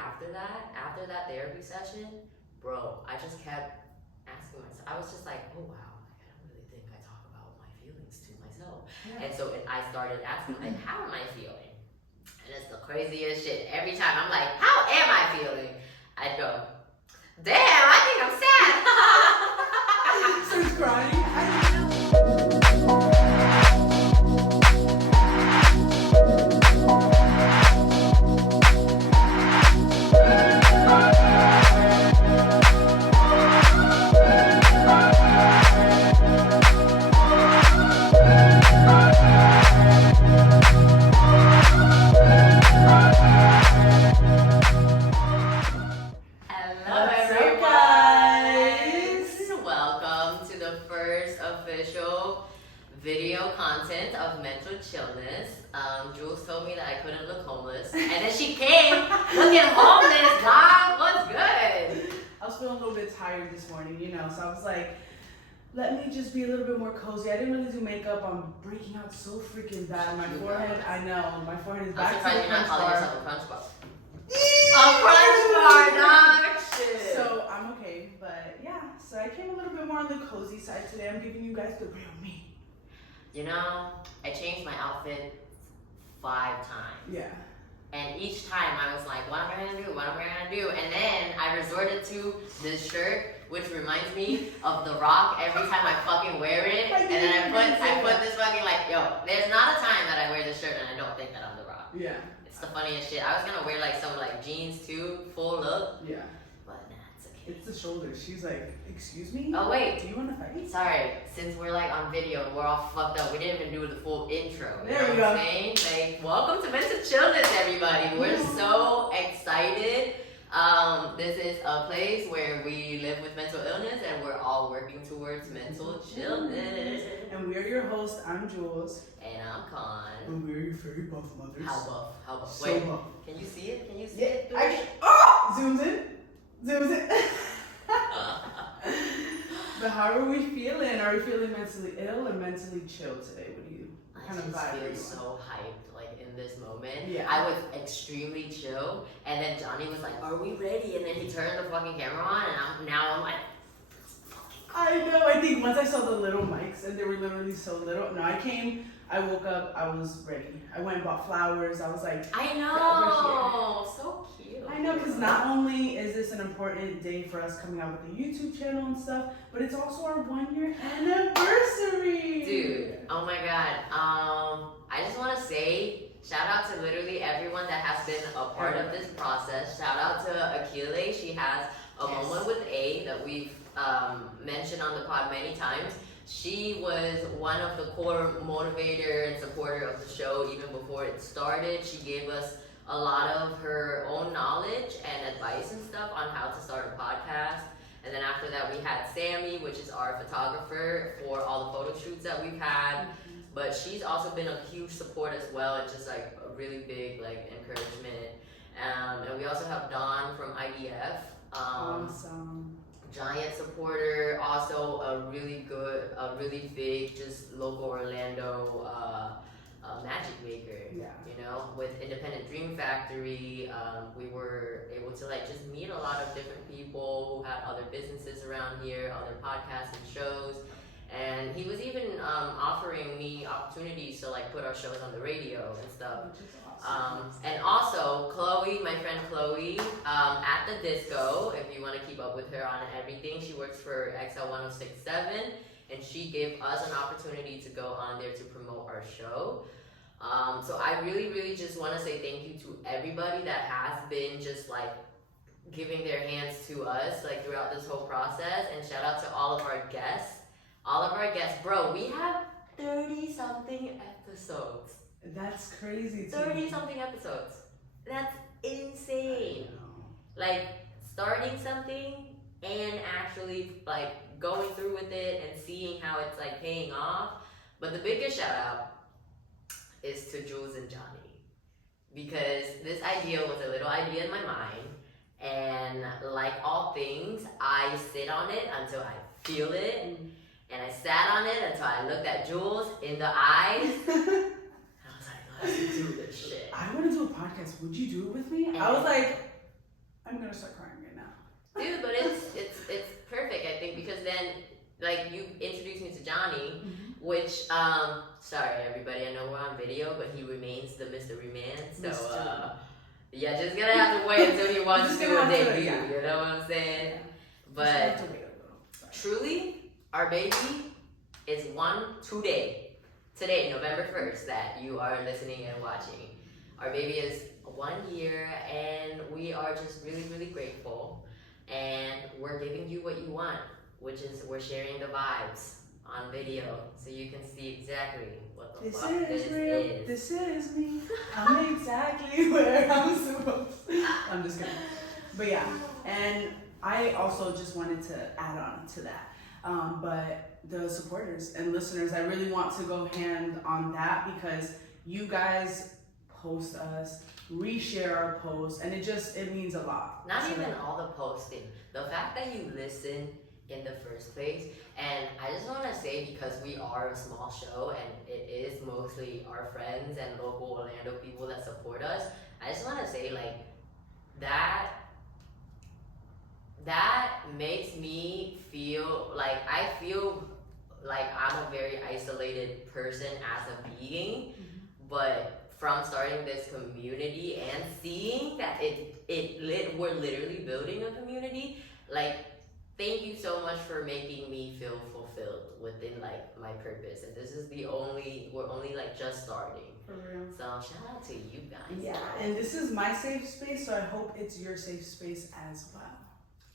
after that therapy session, bro, I just kept asking myself. I was just like, oh wow, like, I don't really think I talk about my feelings to myself. Yeah. And so I started asking, like, how am I feeling? And it's the craziest shit. Every time I'm like, how am I feeling? I go, damn, I think I'm sad. Starts crying. Video content of mental chillness. Jules told me that I couldn't look homeless, and then she came looking homeless. Dog, what's good? I was feeling a little bit tired this morning, so I was like, let me just be a little bit more cozy. I didn't really do makeup. I'm breaking out so freaking bad. My forehead, I know, my forehead is back to the crunch bar. yourself a crunch bar. A crunch bar, dog. Shit. So I'm okay, but yeah. So I came a little bit more on the cozy side today. I'm giving you guys the real me. I changed my outfit 5 times. Yeah. And each time I was like, what am I gonna do? What am I gonna do? And then I resorted to this shirt, which reminds me of The Rock every time I fucking wear it. And then I put this fucking like, yo, there's not a time that I wear this shirt and I don't think that I'm The Rock. Yeah. It's the funniest shit. I was gonna wear like some like jeans too, full look. Yeah. But nah, it's okay. It's the shoulders. She's like, excuse me? Oh wait. Do you wanna fight? Sorry, since we're like on video and we're all fucked up, we didn't even do the full intro. There we go. Like, welcome to Mental Chillness, everybody. We're so excited. This is a place where we live with mental illness and we're all working towards mental chillness. And we're your hosts. I'm Jules. And I'm Con. And we're your very buff mothers. How buff? How buff? So Wait, buff. Can you see it? Can you see Yeah, it? Zooms in. Zooms in. But how are we feeling? Are we feeling mentally ill or mentally chill today? What do you kind of vibe? I just feel so hyped, like in this moment. Yeah. I was extremely chill, and then Johnny was like, "Are we ready?" And then he turned the fucking camera on, and I'm like, I know. I think once I saw the little mics, and they were literally so little. No, I woke up. I was ready. I went and bought flowers. I was like, I know, so cute. I know, because not only is this an important day for us coming out with the YouTube channel and stuff, but it's also our 1-year anniversary. Dude, oh my god. I just want to say, shout out to literally everyone that has been a part of this process. Shout out to Akile. She has a moment with A that we've mentioned on the pod many times. She was one of the core motivator and supporter of the show even before it started. She gave us a lot of her own knowledge and advice and stuff on how to start a podcast. And then after that, we had Sammy, which is our photographer for all the photo shoots that we've had. But she's also been a huge support as well, and just like a really big like encouragement. And we also have Dawn from IDF. Awesome. Giant supporter, also a really big, just local Orlando magic maker. Yeah. With Independent Dream Factory, we were able to like just meet a lot of different people who had other businesses around here, other podcasts and shows. And he was even offering me opportunities to like put our shows on the radio and stuff. Which is awesome. And also Chloe, my friend Chloe, at the disco, if you want to keep up with her on everything, she works for XL 1067, and she gave us an opportunity to go on there to promote our show. So I really just want to say thank you to everybody that has been just like giving their hands to us like throughout this whole process, and shout out to all of our guests. Bro, we have 30 something episodes. That's crazy. 30 something episodes. That's insane. Like starting something and actually like going through with it and seeing how it's like paying off. But the biggest shout out is to Jules and Johnny, because this idea was a little idea in my mind, and like all things, I sit on it until I feel it. And I sat on it until I looked at Jules in the eyes. And I was like, let's do this shit. I want to do a podcast. Would you do it with me? I was like, I'm gonna start crying right now. Dude, but it's perfect, I think, because then like you introduced me to Johnny, which sorry everybody, I know we're on video, but he remains the mystery man. So yeah, just gonna have to wait until he wants to do a debut. You know what I'm saying? Yeah. But truly, our baby is today, November 1st, that you are listening and watching. Our baby is 1 year, and we are just really, really grateful. And we're giving you what you want, which is we're sharing the vibes on video, so you can see exactly what the fuck this is. This is me. I'm exactly where I'm supposed to. I'm just kidding. But yeah, and I also just wanted to add on to that. But the supporters and listeners, I really want to go hand on that because you guys post us, reshare our posts, and it means a lot. Not so even all the posting. The fact that you listen in the first place, and I just want to say, because we are a small show and it is mostly our friends and local Orlando people that support us, I just want to say like that makes me feel like I feel like I'm a very isolated person as a being, but from starting this community and seeing that we're literally building a community, like, thank you so much for making me feel fulfilled within like my purpose. And this is we're only like just starting. For real. So shout out to you guys. Yeah, and this is my safe space, so I hope it's your safe space as well.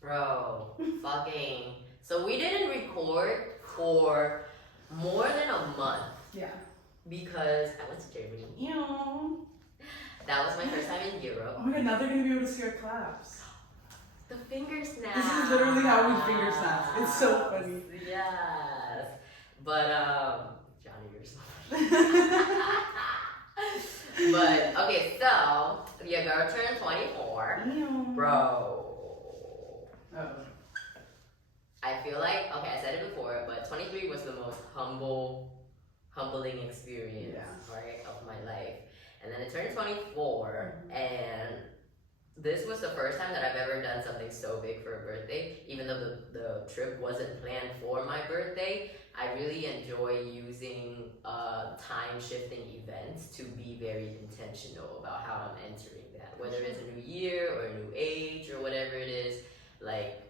Bro, fucking. So we didn't record for more than a month. Yeah. Because I went to Germany. Ew. That was my first time in Europe. Oh my god, now they're gonna be able to see our claps. The finger snap. This is literally how we finger snap. It's so funny. Yes. But Johnny, you're so But okay, so your girl turned 24. Ew. Bro. Oh. I feel like, okay, I said it before, but 23 was the most humbling experience, right, of my life. And then I turned 24, and this was the first time that I've ever done something so big for a birthday. Even though the trip wasn't planned for my birthday, I really enjoy using time-shifting events to be very intentional about how I'm entering that. Whether it's a new year or a new age or whatever it is, like,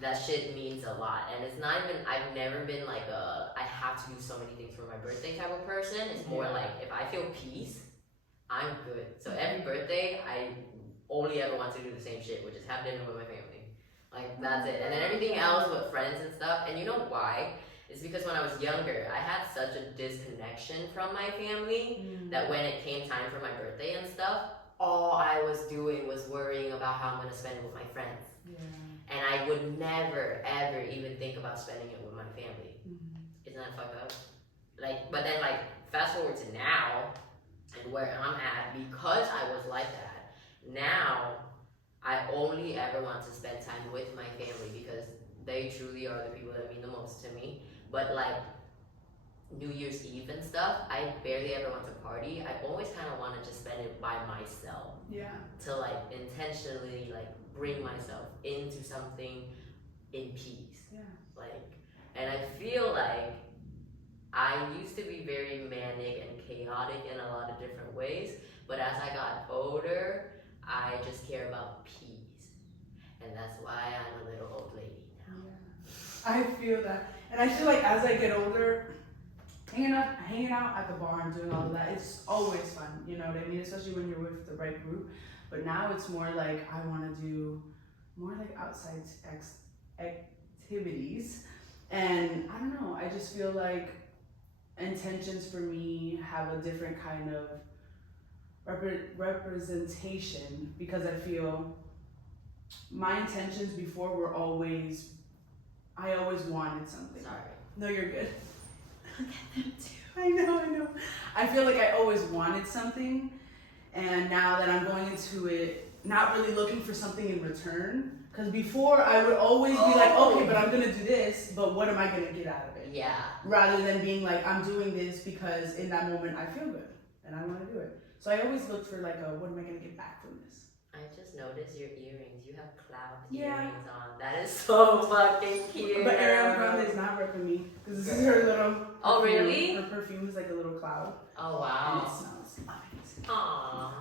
that shit means a lot. And it's not even, I've never been like I have to do so many things for my birthday type of person. It's more like, if I feel peace, I'm good. So every birthday, I only ever want to do the same shit, which is have dinner with my family. Like, that's it. And then everything else with friends and stuff. And you know why? It's because when I was younger, I had such a disconnection from my family that when it came time for my birthday and stuff, all I was doing was worrying about how I'm going to spend it with my friends. Yeah. And I would never, ever even think about spending it with my family. Isn't that fucked up? Like, but then, like, fast forward to now, and where I'm at, because I was like that, now, I only ever want to spend time with my family because they truly are the people that mean the most to me. But, like, New Year's Eve and stuff, I barely ever want to party. I always kind of want to just spend it by myself. Yeah. To, like, intentionally, like, bring myself into something in peace. Yeah. Like, and I feel like I used to be very manic and chaotic in a lot of different ways, but as I got older, I just care about peace. And that's why I'm a little old lady now. Yeah. I feel that. And I feel like as I get older, hanging out at the bar and doing all of that, it's always fun, you know what I mean? Especially when you're with the right group. But now it's more like I want to do more like outside activities. And I don't know, I just feel like intentions for me have a different kind of representation because I feel my intentions before were always, I always wanted something. Sorry. No, you're good. Look at them too. I know. I feel like I always wanted something, and now that I'm going into it, not really looking for something in return. Because before I would always be like, okay, but I'm gonna do this, but what am I gonna get out of it? Yeah. Rather than being like, I'm doing this because in that moment I feel good and I want to do it. So I always look for like what am I gonna get back from this? I just noticed your earrings. You have cloud Yeah. earrings on. That is so fucking cute. But Ariana Grande is not repping me because this is her little. Oh, perfume. really? Her perfume is like a little cloud. Oh, And wow. it smells amazing. Aww.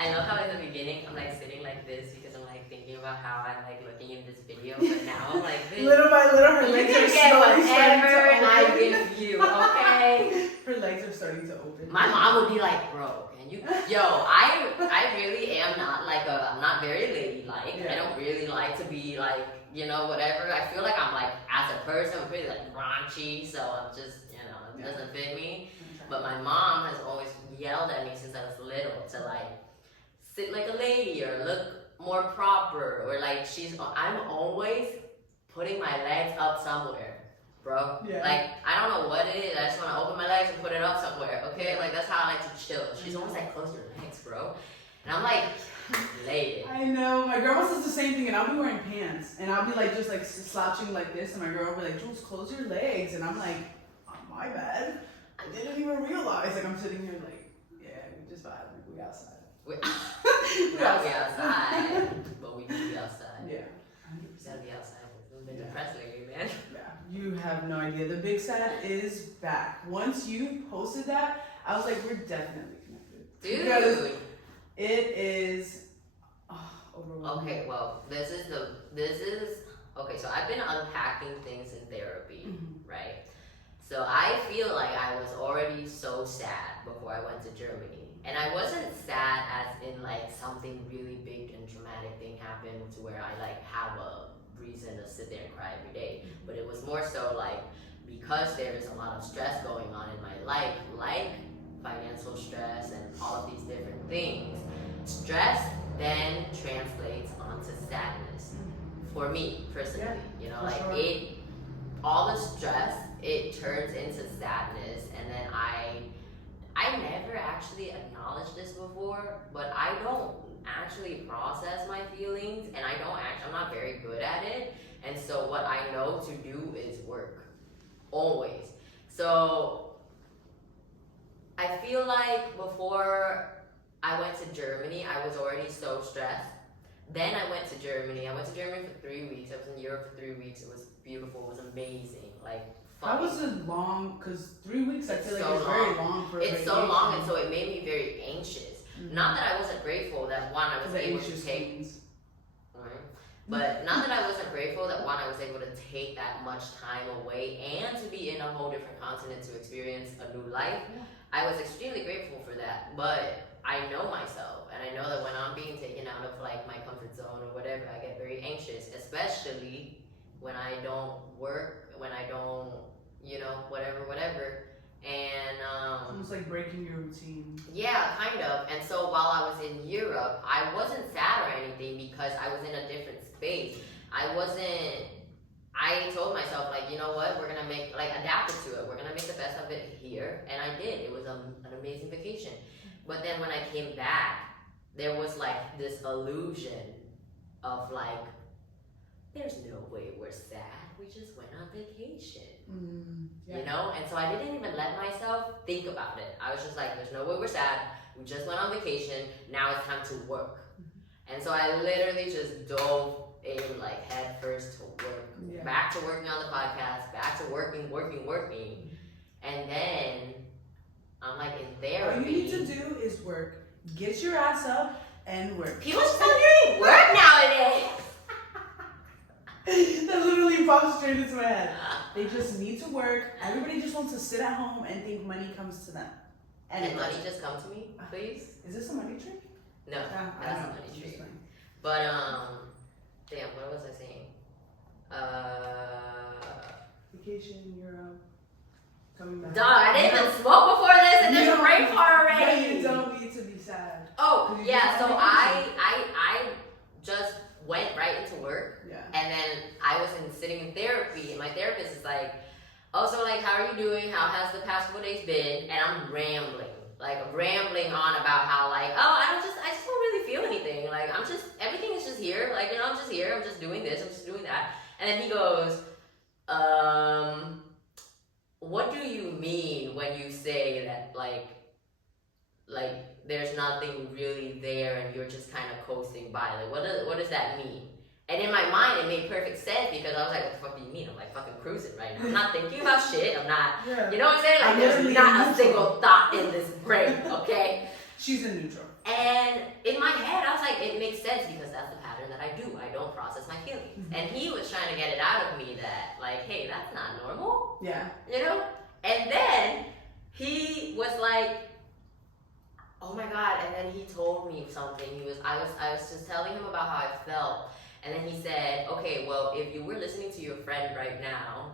I love how in the beginning I'm like sitting like this because I'm like thinking about how I'm like looking in this video, but now I'm like this. Little by little, her You legs can are get slowly starting whatever to I open. give you, okay? Her legs are starting to open. My mom would be like, bro, can you? Yo, I really am not like I'm not very ladylike. Yeah. I don't really like to be like, you know, whatever. I feel like I'm like, as a person, I'm pretty like raunchy, so I'm just, you know, it Yeah. doesn't fit me. But my mom has always yelled at me since I was little to like sit like a lady or look more proper or like I'm always putting my legs up somewhere, bro. Yeah. Like I don't know what it is. I just want to open my legs and put it up somewhere. Okay, like that's how I like to chill. She's always like, close your legs, bro. And I'm like, lady. I know. My grandma says the same thing, and I'll be wearing pants, and I'll be like just like slouching like this, and my girl will be like, Jules, close your legs, and I'm like, oh, my bad. I didn't even realize. Like I'm sitting here like, yeah, we just vibe, like, we outside. We gotta be outside, but we need to be outside. Yeah, We 100%. gotta be outside. It's been Yeah. depressed lately, man. Yeah, you have no idea. The Big Sad is back. Once you posted that, I was like, we're definitely connected. Because Dude. it is overwhelming. Okay, well, this is okay, so I've been unpacking things in therapy, Mhm. right? So I feel like I was already so sad before I went to Germany. And I wasn't sad as in like something really big and dramatic thing happened to where I like have a reason to sit there and cry every day. But it was more so like because there is a lot of stress going on in my life, like financial stress and all of these different things. Stress then translates onto sadness for me personally. Yeah, you know, for like sure. all the stress, it turns into sadness, and then I never actually acknowledged this before, but I don't actually process my feelings, and I'm not very good at it, and so what I know to do is work, always. So I feel like before I went to Germany, I was already so stressed. Then I went to Germany. I went to Germany for 3 weeks. I was in Europe for 3 weeks. It was beautiful. It was amazing. Like, How was it long? Because 3 weeks, I feel like so it's very long for a It's so vacation. long, and so it made me very anxious. Mhm. Not that I wasn't grateful that one, I was The able to anxious take, queens. right? But not that I wasn't grateful that one, I was able to take that much time away and to be in a whole different continent to experience a new life. Yeah. I was extremely grateful for that, but I know myself, and I know that when I'm being taken out of like my comfort zone or whatever, I get very anxious, especially when I don't work, when I don't, you know, whatever. And Almost like breaking your routine. yeah, kind of. And so while I was in Europe, I wasn't sad or anything because I was in a different space. I told myself, like, you know what, we're gonna adapt it to it. We're gonna make the best of it here. And I did. It was an amazing vacation. But then when I came back, there was like this illusion of like, there's no way we're sad. We just went on vacation. Yeah. You know? And so I didn't even let myself think about it. I was just like, there's no way we're sad. We just went on vacation. Now it's time to work. And so I literally just dove in like head first to work. Yeah. Back to working on the podcast, back to working. And then I'm like in therapy. All you need to do is work. Get your ass up and work. People just don't doing work nowadays. That literally pops straight into my head. They just need to work. Everybody just wants to sit at home and think money comes to them. And money just come to me, please? Is this a money trick? No, Yeah, I that's know. a money I'm just trick. playing. But damn, what was I saying? Vacation, Europe, coming back. Dog, I didn't even smoke before this, and there's a No. rain part Yeah, already. you don't need to be sad. Oh, You yeah. just So want I just went right into work, Yeah. and then I was sitting in therapy, and my therapist is like, "Oh, so like, how are you doing? How has the past couple days been?" And I'm rambling on about how like, oh, I just don't really feel anything. Like everything is just here. Like, you know, I'm just here. I'm just doing this. I'm just doing that. And then he goes, what do you mean when you say that like there's nothing really there and you're just kind of coasting by? Like, what does that mean? And in my mind, it made perfect sense because I was like, what the fuck do you mean? I'm like fucking cruising right now. I'm not thinking about shit. I'm not, you know what I'm saying? Like, there's not a single thought in this brain, okay? She's in neutral. And in my head, I was like, it makes sense because that's the pattern that I do. I don't process my feelings. Mm-hmm. And he was trying to get it out of me that, like, hey, that's not normal. Yeah. You know? And then he was like, oh my God. And then he told me something. I was just telling him about how I felt. And then he said, okay, well, if you were listening to your friend right now,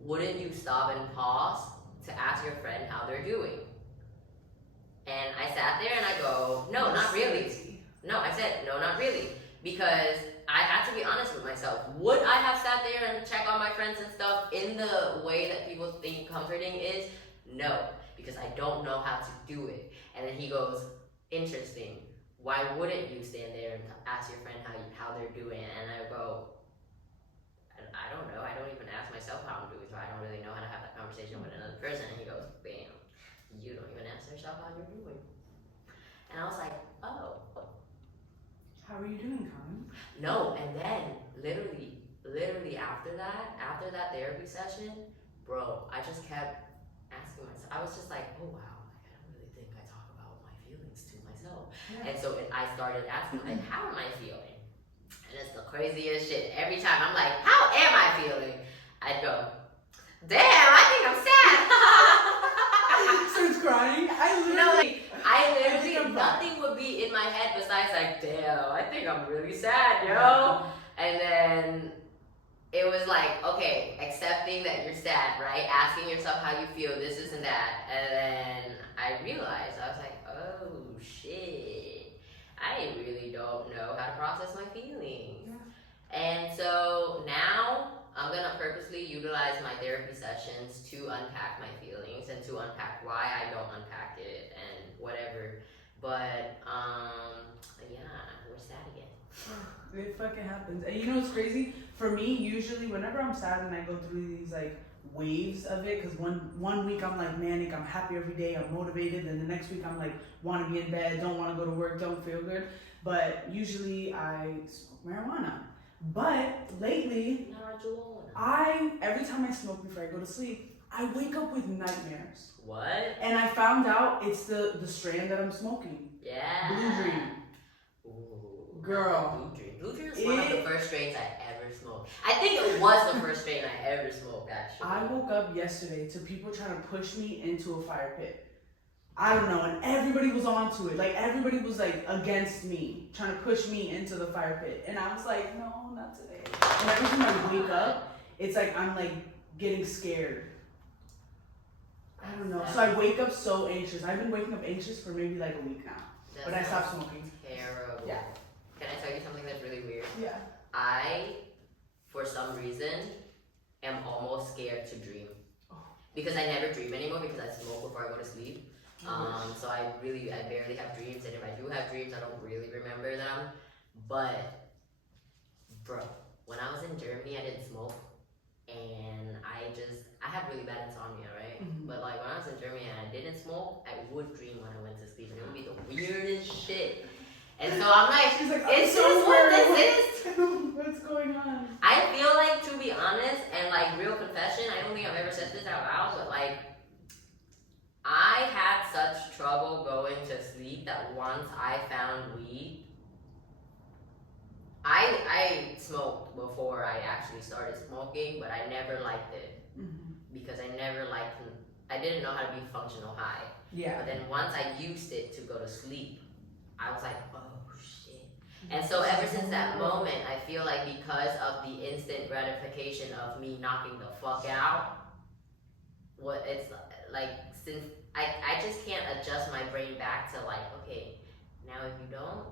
wouldn't you stop and pause to ask your friend how they're doing? And I sat there and I go, no, not really. No, I said, no, not really. Because I had to be honest with myself. Would I have sat there and checked on my friends and stuff in the way that people think comforting is? No, because I don't know how to do it. And then he goes, interesting. Why wouldn't you stand there and ask your friend how they're doing? And I go, I don't know. I don't even ask myself how I'm doing, so I don't really know how to have that conversation with another person. And he goes, bam, you don't even ask yourself how you're doing. And I was like, oh. How are you doing, Colin? No, and then literally after that therapy session, bro, I just kept asking myself. I was just like, oh wow, I don't really think I talk about my feelings to myself. Yeah. And so I started asking, like, how am I feeling? And it's the craziest shit. Every time I'm like, how am I feeling? I'd go, damn, I think I'm sad. Starts crying. I literally, nothing would be in my head besides like, damn, I think I'm really sad, yo. And then it was like, okay, accepting that you're sad, right? Asking yourself how you feel, this, and that. And then I realized, I was like, oh shit, I really don't know how to process my feelings. Yeah. And so now I'm gonna purposely utilize my therapy sessions to unpack my feelings and to unpack why I don't unpack it and whatever. But yeah, we're sad again. It fucking happens. And you know what's crazy? For me, usually whenever I'm sad and I go through these like waves of it, because one week I'm like manic, I'm happy every day, I'm motivated, and the next week I'm like want to be in bed, don't want to go to work, don't feel good. But usually I smoke marijuana. But lately, every time I smoke before I go to sleep, I wake up with nightmares. What? And I found out it's the strand that I'm smoking. Yeah. Blue Dream. Ooh. Girl. Blue Dream is one of the first strains I ever smoked. I think it was the first strain I ever smoked, actually. I woke up yesterday to people trying to push me into a fire pit. I don't know, and everybody was onto it. Like, everybody was like against me, trying to push me into the fire pit. And I was like, no, not today. And every time I wake up, it's like I'm like getting scared. I don't know. So I wake up so anxious. I've been waking up anxious for maybe like a week now. But I stopped smoking. Terrible. Yeah. Can I tell you something that's really weird? Yeah. I, for some reason, am almost scared to dream. Because I never dream anymore because I smoke before I go to sleep. So I barely have dreams, and if I do have dreams, I don't really remember them. But, bro, when I was in Germany, I didn't smoke, and I have really bad insomnia, right? Mm-hmm. But like when I was in Germany and I didn't smoke, I would dream when I went to sleep, and it would be the weirdest shit. And so I'm like, she's like, is this what this is? What's going on? I feel like, to be honest, and like real confession, I don't think I've ever said this out loud, but like, I had such trouble going to sleep that once I found weed, I smoked before I actually started smoking, but I never liked it. Mm-hmm. Because I didn't know how to be functional high. Yeah. But then once I used it to go to sleep, I was like, oh shit. And so ever since that moment, I feel like because of the instant gratification of me knocking the fuck out, what it's like, since I just can't adjust my brain back to like, okay, now if you don't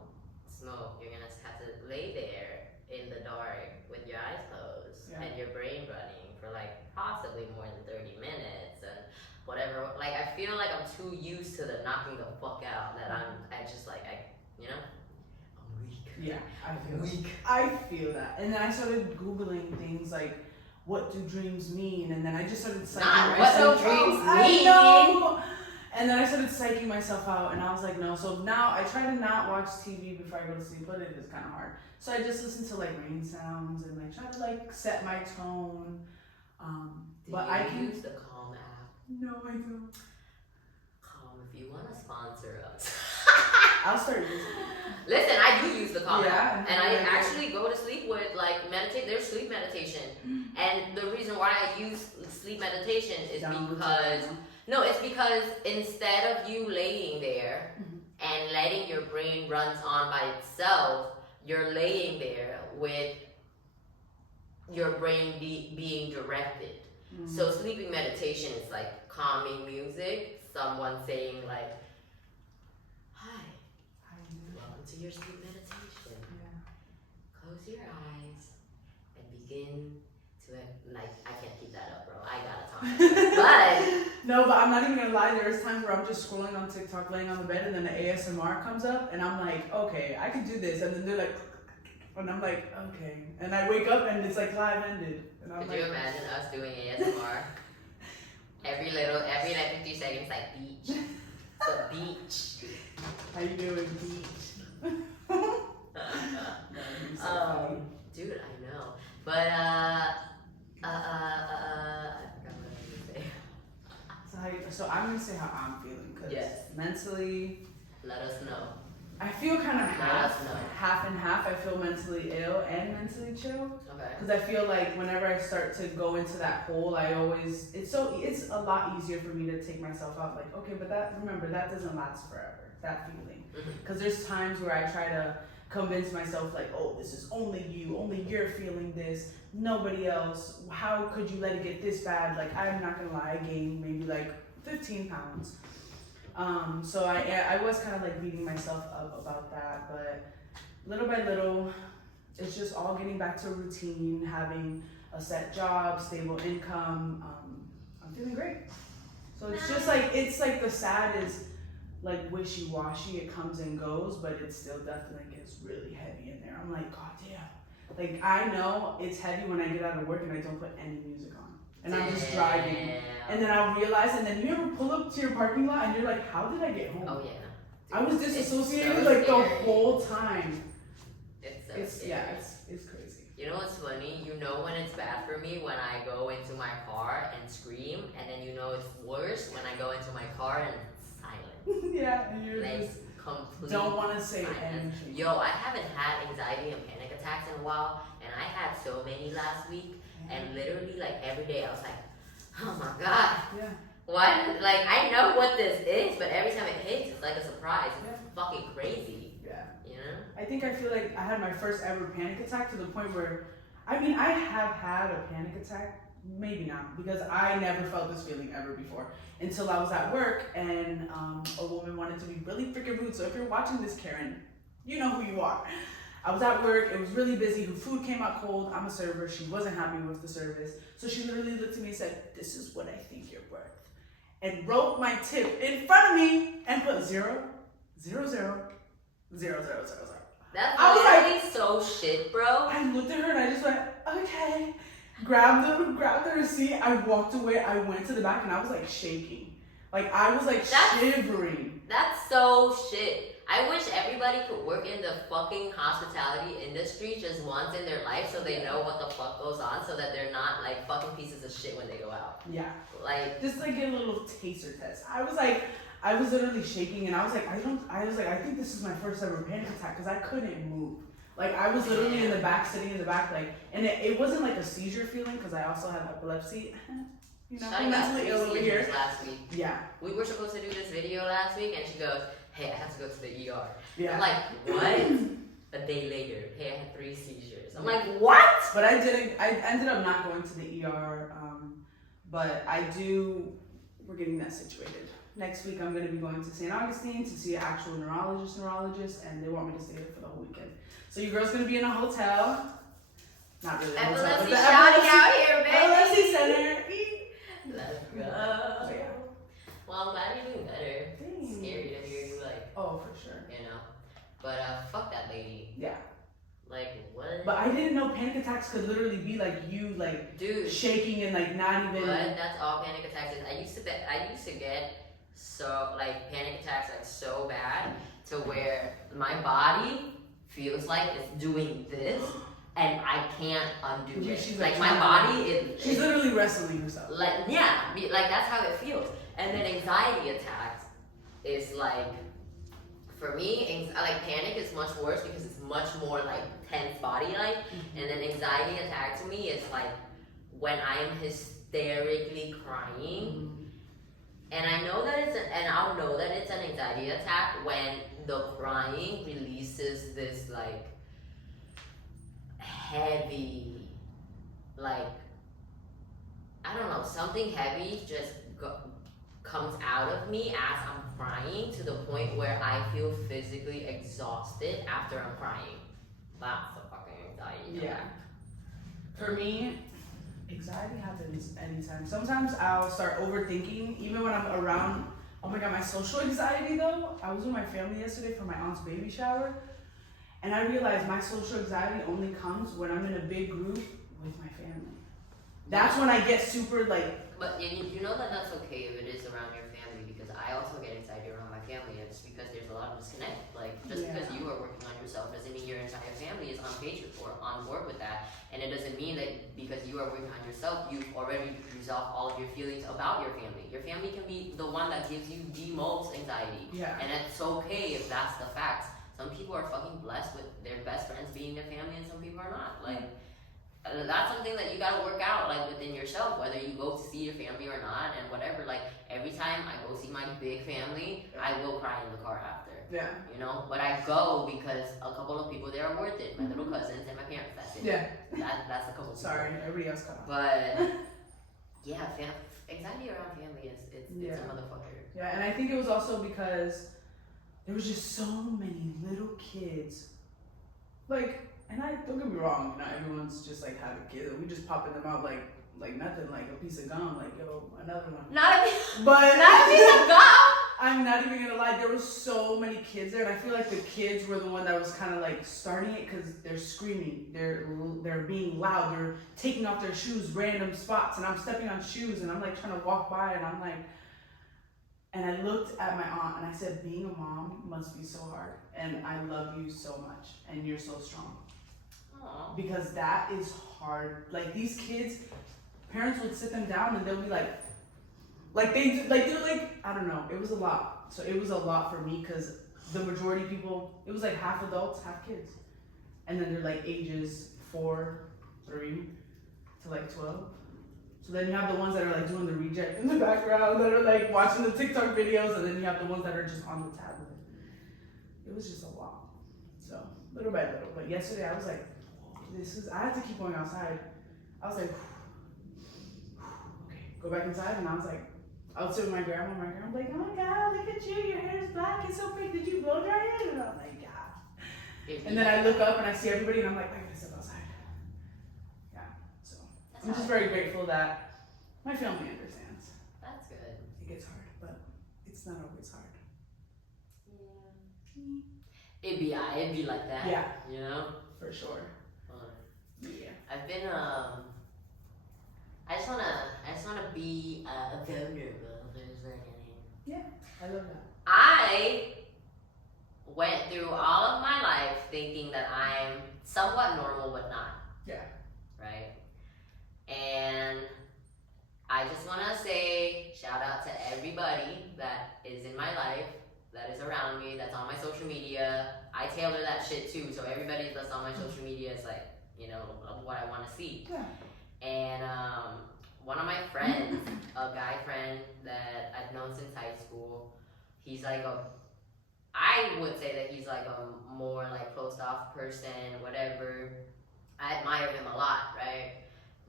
smoke, you're gonna have to lay there in the dark with your eyes closed and your brain running for like possibly more than 30 minutes and whatever. Like, I feel like I'm too used to the knocking the fuck out that I'm weak. Yeah, I feel that. And then I started Googling things like, what do dreams mean? And then I just started what do dreams mean? I know. And then I started psyching myself out, and I was like, no. So now I try to not watch TV before I go to sleep, but it is kind of hard. So I just listen to like rain sounds and like try to like set my tone. But I can use the Calm app. No, I don't. Calm, if you want to sponsor us. I'll start using it. Listen, I do use the Calm Yeah, app, and I actually go to sleep with like meditate. There's sleep meditation, and the reason why I use sleep meditation is because it's because instead of you laying there and letting your brain runs on by itself, you're laying there with your brain being directed. So sleeping meditation is like calming music, someone saying like, hi, welcome to your sleep meditation. Yeah. Close your eyes and begin to, like, I can't keep that up, bro. I gotta talk. But no, but I'm not even gonna lie, there's times where I'm just scrolling on TikTok laying on the bed and then the ASMR comes up and I'm like, okay, I could do this, and then they're like, and I'm like, okay, and I wake up and it's like live ended. And I'm could you imagine us doing ASMR? every like 50 seconds, like beach. The beach. How you doing, beach? Dude, I know. But I forgot what I was gonna say. So I'm gonna say how I'm feeling, because mentally, let us know. I feel kind of half and half. I feel mentally ill and mentally chill. Okay. Because I feel like whenever I start to go into that hole, it's a lot easier for me to take myself out. Like, okay, but that doesn't last forever. That feeling. Because there's times where I try to convince myself like, oh, this is only you're feeling this, nobody else. How could you let it get this bad? Like, I'm not gonna lie, I gained maybe like 15 pounds. So I was kind of like beating myself up about that, but little by little, it's just all getting back to routine, having a set job, stable income. I'm feeling great. So it's just like, the sad is like wishy-washy, it comes and goes, but it still definitely gets really heavy in there. I'm like, god damn. Like, I know it's heavy when I get out of work and I don't put any music on. And I'm just driving. And then I'll realize, and then you ever pull up to your parking lot and you're like, how did I get home? Oh yeah. I was disassociated like the whole time. It's crazy. You know what's funny? You know when it's bad for me when I go into my car and scream, and then you know it's worse when I go into my car and it's silent. Yeah, and you're like, just complete don't want to say silence. anything. Yo, I haven't had anxiety and panic attacks in a while, and I had so many last week, and literally like every day I was like, oh my god. Yeah. Why? Like, I know what this is, but every time it hits, it's like a surprise. It's fucking crazy. Yeah. You know? I feel like I had my first ever panic attack to the point where, I mean, I have had a panic attack, maybe not, because I never felt this feeling ever before until I was at work and a woman wanted to be really freaking rude. So if you're watching this, Karen, you know who you are. I was at work, it was really busy, her food came out cold, I'm a server, she wasn't happy with the service. So she literally looked at me and said, this is what I think you're worth. And wrote my tip in front of me and put 0, 0, 0, 0, 0, 0, 0. That's literally so shit, bro. I looked at her and I just went, okay. Grabbed the receipt, I walked away, I went to the back and I was like shaking. Like I was like shivering. That's so shit. I wish everybody could work in the fucking hospitality industry just once in their life so they know what the fuck goes on so that they're not like fucking pieces of shit when they go out. Yeah. Like just like get a little taster test. I was literally shaking and I was like, I think this is my first ever panic attack because I couldn't move. Like I was literally in the back, sitting in the back, like, and it wasn't like a seizure feeling because I also have epilepsy. You know, I'm mentally ill over here. Last week. Yeah. We were supposed to do this video last week and she goes, hey, I have to go to the ER. Yeah. I'm like, what? A day later, hey, I had 3 seizures. I'm like, what? But I ended up not going to the ER, but we're getting that situated. Next week I'm going to be going to St. Augustine to see an actual neurologist, and they want me to stay there for the whole weekend. So your girl's going to be in a hotel. Not really a hotel, but Epilepsy the shouting out here, baby. Epilepsy Center. Let's go. So, yeah. Well, I'm glad you're doing better. Thanks. It's scary to hear you like, oh, for sure. you know. But fuck that lady. Yeah. Like what? But I didn't know panic attacks could literally be like you like dude shaking and like not even. But that's all panic attacks is. I used to get so like panic attacks like so bad to where my body feels like it's doing this and I can't undo Yeah, it. she's Like like my body is she's literally wrestling herself. like like that's how it feels. And then anxiety attacks is like, for me, like panic is much worse because it's much more like tense body like, and then anxiety attack to me is like when I am hysterically crying. And I know that and I'll know that it's an anxiety attack when the crying releases this like heavy, like, I don't know, something heavy just comes out of me as I'm crying to the point where I feel physically exhausted after I'm crying. That's a fucking anxiety attack. For me, anxiety happens anytime. Sometimes I'll start overthinking, even when I'm around. Oh my god, my social anxiety though. I was with my family yesterday for my aunt's baby shower, and I realized my social anxiety only comes when I'm in a big group with my family. That's when I get super like. But you know that that's okay if it is around your family, because I also get anxiety around my family. It's because there's a lot of disconnect. Like, just because you are working on yourself doesn't mean your entire family is on page or on board with that. And it doesn't mean that because you are working on yourself, you've already resolved all of your feelings about your family. Your family can be the one that gives you the most anxiety. Yeah. And it's okay if that's the facts. Some people are fucking blessed with their best friends being their family, and some people are not. Like, that's something that you gotta work out, like, within yourself, whether you go to see your family or not, and whatever. Like, every time I go see my big family, I will cry in the car after. Yeah. You know? But I go because a couple of people there are worth it. My little cousins and my parents, that's it. Yeah. That's a couple people. Sorry, everybody else cut off. But, yeah, anxiety around family it's a motherfucker. Yeah, and I think it was also because there was just so many little kids. Like, and don't get me wrong, not everyone's just like having kids. We just popping them out like nothing, like a piece of gum, like, yo, another one. Not a piece of gum. I'm not even gonna lie, there was so many kids there, and I feel like the kids were the one that was kind of like starting it, because they're screaming, they're being loud, they're taking off their shoes random spots, and I'm stepping on shoes, and I'm like trying to walk by, and I'm like, and I looked at my aunt and I said, being a mom must be so hard, and I love you so much, and you're so strong. Aww. Because that is hard. Like, these kids, parents would sit them down and they'll be like they're like, I don't know, it was a lot. So it was a lot for me, because the majority of people, it was like half adults, half kids. And then they're like ages 4, 3 to like 12. So then you have the ones that are like doing the reject in the background, that are like watching the TikTok videos, and then you have the ones that are just on the tablet. It was just a lot. So little by little. But yesterday I was like, I had to keep going outside. I was like, okay, go back inside. And I was like, I would sit with my grandma. My grandma was like, oh my god, look at you, your hair is black, it's so pretty. Did you blow dry it? And I'm like, yeah. And then I look up and I see everybody, and I'm like, I gotta step outside. Yeah. So I'm just very grateful that my family understands. That's good. It gets hard, but it's not always hard. Yeah. It'd be like that. Yeah. You know? For sure. Yeah. I've been I just wanna be vulnerable for a second. Yeah, I love that. I went through all of my life thinking that I'm somewhat normal but not. Yeah. Right? And I just wanna say shout out to everybody that is in my life, that is around me, that's on my social media. I tailor that shit too, so everybody that's on my social media is like, you know, what I want to see. Yeah. And one of my friends, a guy friend that I've known since high school, he's like I would say that he's like a more like closed off person, whatever. I admire him a lot, right?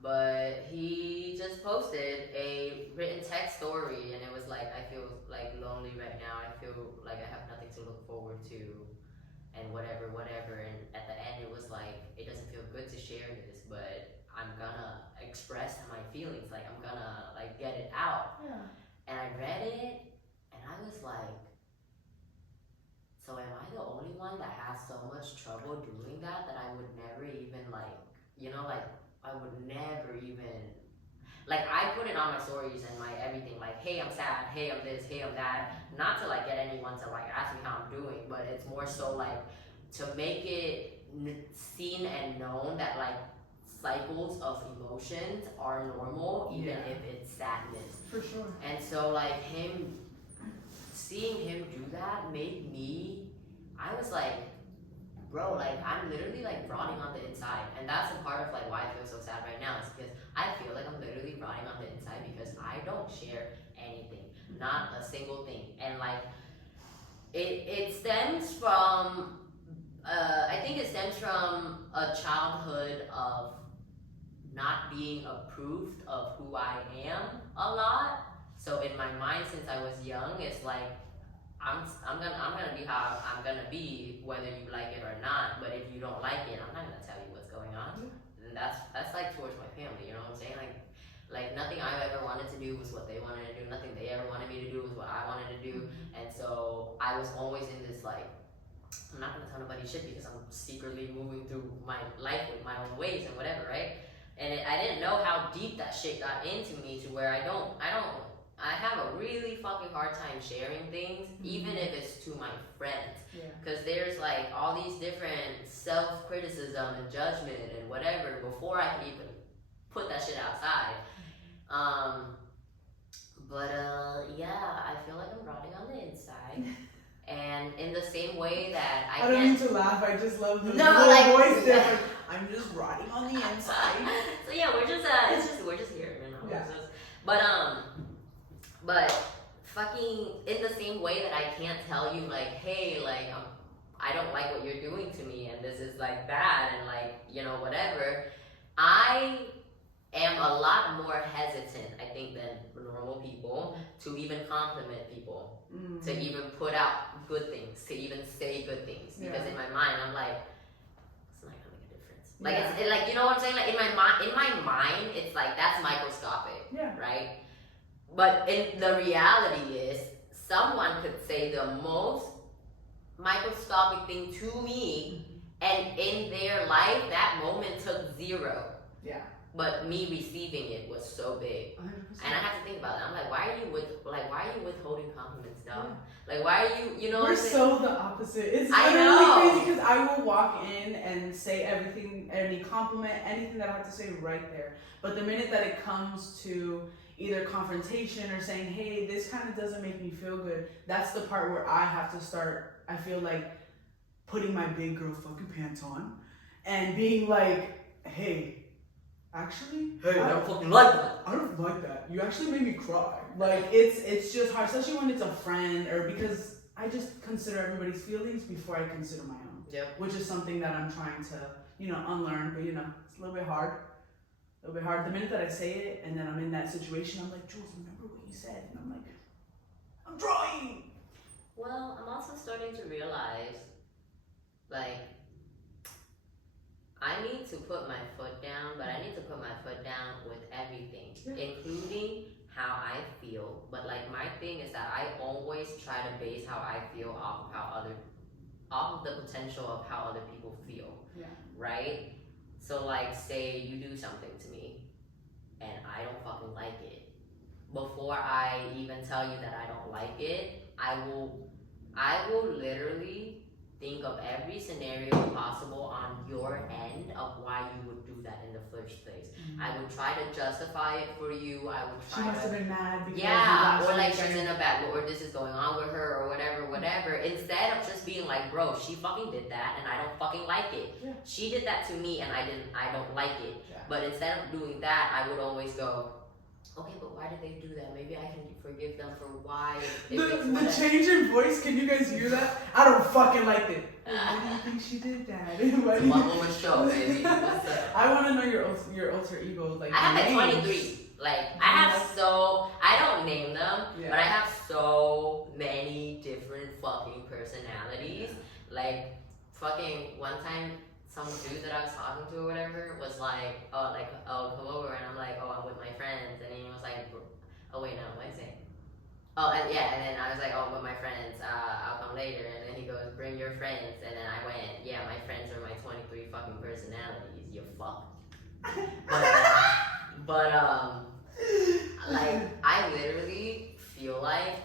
But he just posted a written text story, and it was like, I feel like lonely right now. I feel like I have nothing to look forward to, and whatever. And at the end, it was like, it doesn't feel good to share this, but I'm gonna express my feelings. Like, I'm gonna like get it out. Yeah. And I read it, and I was like, so am I the only one that has so much trouble doing that I would never even like, you know, like, I would never even, like I put it on my stories and my everything, like, hey, I'm sad, hey, I'm this, hey, I'm that. Not to like get anyone to like ask me how I'm doing, but it's more so like to make it seen and known that like cycles of emotions are normal, even if it's sadness. For sure. And so like seeing him do that made me, I was like, bro, like I'm literally like rotting on the inside, and that's a part of like why I feel so sad right now. Is because I feel like I'm literally rotting on the inside because I don't share anything, not a single thing, and like it stems from, I think it stems from a childhood of not being approved of who I am a lot. So in my mind, since I was young, it's like I'm gonna be how I'm gonna be, whether you like it or not. But if you don't like it, I'm not gonna tell you what's going on. And that's like towards my family, you know what I'm saying? Like nothing I ever wanted to do was what they wanted to do. Nothing they ever wanted me to do was what I wanted to do. And so I was always in this like, I'm not gonna tell nobody shit because I'm secretly moving through my life with my own ways and whatever, right? And I didn't know how deep that shit got into me to where I have a really fucking hard time sharing things, even if it's to my friends. Because there's like all these different self-criticism and judgment and whatever before I can even put that shit outside. Yeah, I feel like I'm rotting on the inside. And in the same way that I don't mean to laugh, I just love the voice difference. I'm just rotting on the inside. So yeah, we're just here, you know. Yeah. But fucking in the same way that I can't tell you like, hey, like I don't like what you're doing to me and this is like bad and like, you know, whatever. I am a lot more hesitant, I think, than normal people to even compliment people, to even put out good things, to even say good things. Because in my mind, I'm like, it's not gonna make a difference. Like it's like, you know what I'm saying? Like in my mind, it's like that's microscopic, right? But in the reality is, someone could say the most microscopic thing to me, and in their life, that moment took 0. Yeah. But me receiving it was so big. 100%. And I have to think about it. I'm like, why are you withholding compliments, dog? Like, why are you know? We're so the opposite. It's I literally know. crazy because I will walk in and say everything, any compliment, anything that I have to say right there. But the minute that it comes to either confrontation or saying, hey, this kind of doesn't make me feel good, that's the part where I have to start, I feel like, putting my big girl fucking pants on and being like, hey, actually, I don't fucking like that. I don't like that. You actually made me cry. Like, it's just hard, especially when it's a friend, or because I just consider everybody's feelings before I consider my own. Which is something that I'm trying to, unlearn, but it's a little bit hard. The minute that I say it and then I'm in that situation, I'm like, Jules, remember what you said? And I'm like, I'm drawing. Well, I'm also starting to realize, like, I need to put my foot down, but I need to put my foot down with everything, including how I feel. But like my thing is that I always try to base how I feel off of the potential of how other people feel. Right? So like, say you do something to me and I don't fucking like it. Before I even tell you that I don't like it, I will literally think of every scenario possible on your end of why you would do that in the first place. I would try to justify it for you. I would try She must have been mad because or like she's in a bad mood, or this is going on with her, or whatever. Instead of just being like, bro, she fucking did that and I don't fucking like it. She did that to me and I don't like it. But instead of doing that, I would always go, okay, but why did they do that? Maybe I can forgive them for why. The change in voice, can you guys hear that? I don't fucking like it. Why do you think she did that? It's a one-woman show, baby. I want to know your alter ego. Like, I have like 23. Like, I don't name them, but I have so many different fucking personalities. Like, fucking one time, some dude that I was talking to or whatever was like, oh, come over, and I'm like, oh, I'm with my friends, and he was like, oh wait, no, what is it? Oh, and then I was like, oh, I'm with my friends, I'll come later, and then he goes, bring your friends, and then I went, yeah, my friends are my 23 fucking personalities, you fuck. But like, I literally feel like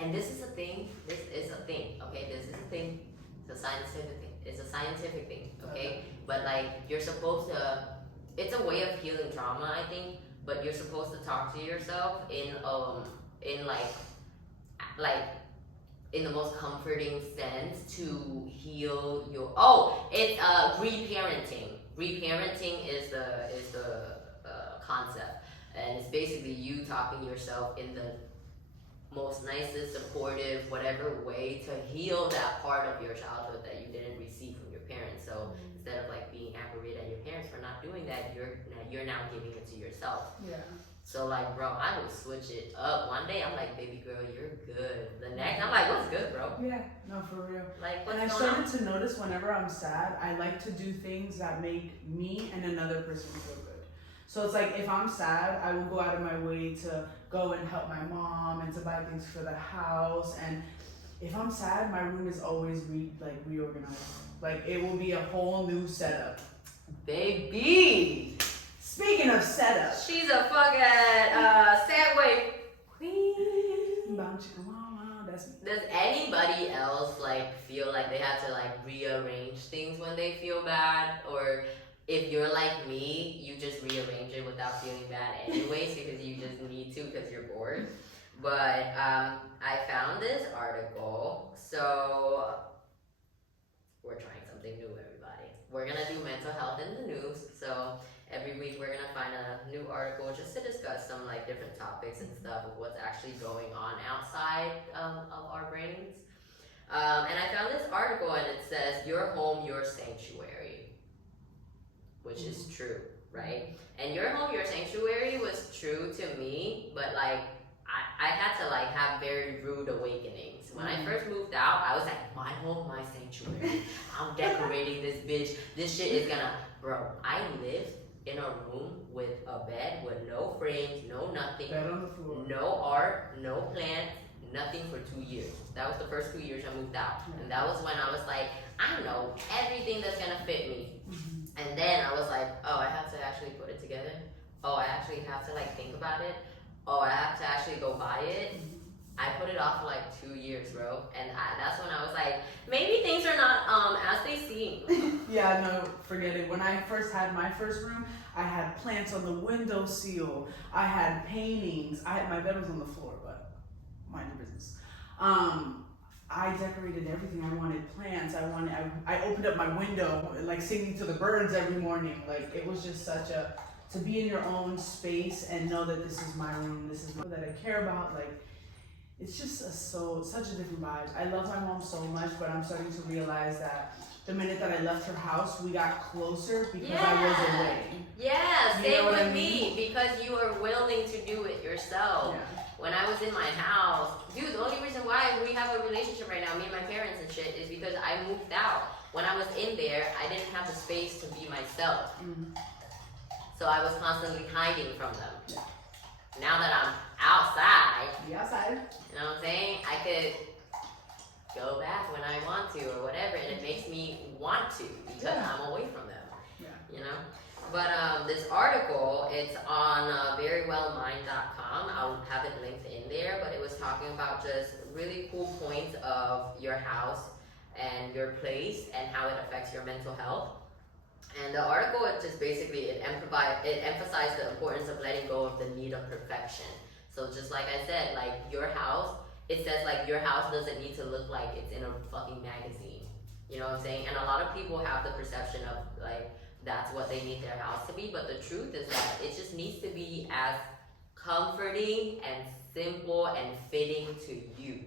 and this is a thing, okay, this is a thing, it's a scientific thing, okay? But like, you're supposed to, it's a way of healing trauma, I think, but you're supposed to talk to yourself in like, in the most comforting sense to heal your, it's reparenting. Reparenting is the concept, and it's basically you talking yourself in the most nicest, supportive, whatever way to heal that part of your childhood that you didn't receive from your parents. So instead of like being aggravated at your parents for not doing that, you're now giving it to yourself. Yeah. So like, bro, I would switch it up. One day I'm like, baby girl, you're good. The next, I'm like, what's good, bro? Yeah, no, for real. Like, what's and I going started to notice whenever I'm sad, I like to do things that make me and another person feel good. So it's like, if I'm sad, I will go out of my way to go and help my mom and to buy things for the house. And if I'm sad, my room is always reorganized. Like, it will be a whole new setup. Baby! Speaking of setup. She's a fucking Segway queen. That's me. Does anybody else like feel like they have to like rearrange things when they feel bad? Or if you're like me, you just rearrange it without feeling bad anyways because you just need to because you're bored. But I found this article. So we're trying something new, everybody. We're gonna do mental health in the news. So every week we're gonna find a new article just to discuss some like different topics and stuff of what's actually going on outside of our brains. And I found this article and it says, "Your home, your sanctuary," which is true, right? And "your home, your sanctuary" was true to me, but like I had to like have very rude awakenings. When I first moved out, I was like, my home, my sanctuary. I'm decorating this bitch. This shit is gonna, bro, I lived in a room with a bed with no frames, no nothing, Bed on the floor. no art, no plants, nothing for 2 years. That was the first 2 years I moved out. And that was when I was like, I know everything that's gonna fit me. And then I was like, oh, I have to actually put it together. Oh, I actually have to like think about it. Oh, I have to actually go buy it. I put it off for like 2 years, bro. And that's when I was like, maybe things are not as they seem. Yeah, no, forget it. When I first had my first room, I had plants on the windowsill. I had paintings. My bed was on the floor, but mind your business. I decorated everything. I wanted plants. I opened up my window, like singing to the birds every morning. Like, it was just to be in your own space and know that this is my room, this is that I care about. Like, it's just such a different vibe. I love my mom so much, but I'm starting to realize that the minute that I left her house, we got closer because I was away. Yeah, same with me, because you are willing to do it yourself. Yeah. When I was in my house, dude, the only reason why we have a relationship right now, me and my parents and shit, is because I moved out. When I was in there, I didn't have the space to be myself. So I was constantly hiding from them. Yeah. Now that I'm outside, Be outside. you know what I'm saying? I could go back when I want to or whatever, and it makes me want to because I'm away from them. Yeah. You know? But this article, it's on verywellmind.com. I'll have it linked in there, but it was talking about just really cool points of your house and your place and how it affects your mental health. And the article, it just basically, it emphasized the importance of letting go of the need of perfection. So just like I said, like your house, it says like your house doesn't need to look like it's in a fucking magazine. You know what I'm saying? And a lot of people have the perception of like, that's what they need their house to be. But the truth is that it just needs to be as comforting and simple and fitting to you.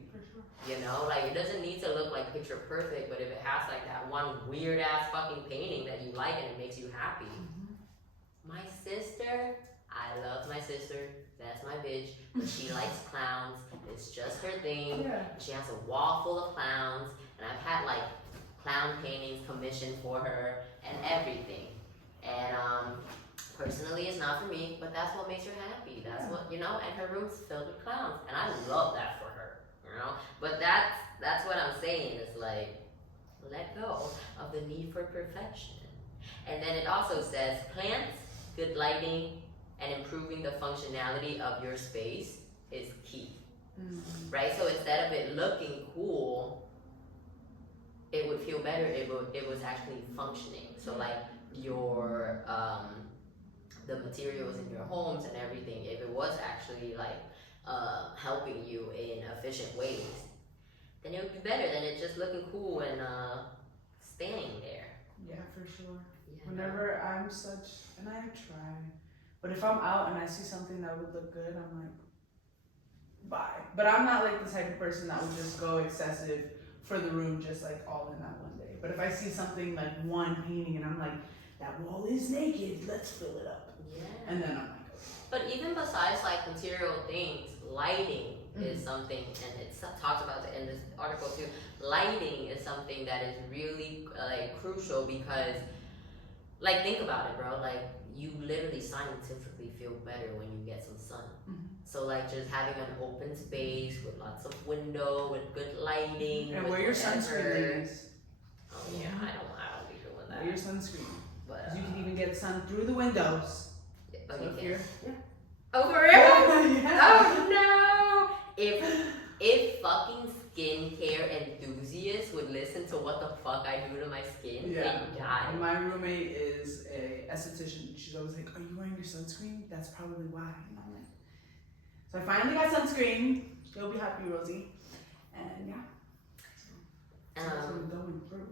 You know, like it doesn't need to look like picture perfect, but if it has like that one weird ass fucking painting that you like and it makes you happy. My sister, I love my sister, that's my bitch, but she likes clowns. It's just her thing. Yeah. She has a wall full of clowns, and I've had like clown paintings commissioned for her and everything. And personally, it's not for me, but that's what makes her happy. That's what, you know, and her room's filled with clowns, and I love that for her. You know, but that's what I'm saying is like, let go of the need for perfection. And then it also says plants, good lighting, and improving the functionality of your space is key. Right? So instead of it looking cool, it would feel better if it was actually functioning. So like your the materials in your homes and everything, if it was actually like helping you in efficient ways, then it would be better than it just looking cool and standing there. Yeah, for sure. Yeah, Whenever I'm such, and I try, but if I'm out and I see something that would look good, I'm like, bye. But I'm not like the type of person that would just go excessive for the room, just like all in that one day. But if I see something like one painting and I'm like, that wall is naked, let's fill it up. Yeah. And then I'm like, okay. But even besides like material things, lighting is something, and it's talked about in this article too. Lighting is something that is really like crucial because, like, think about it, bro. Like, you literally scientifically feel better when you get some sun. So like just having an open space with lots of window, with good lighting, And with wear your sunscreen, ladies. Oh yeah, I don't be doing that. Wear your sunscreen. But You can even get sun through the windows. Oh, So you if can. you're, Oh, for real? yeah. Oh no! If fucking skincare enthusiasts would listen to what the fuck I do to my skin, Yeah. they'd die. And my roommate is a esthetician. She's always like, "Are you wearing your sunscreen? That's probably why." And I'm like, so I finally got sunscreen. You'll be happy, Rosie. And yeah. So that's what I'm going through.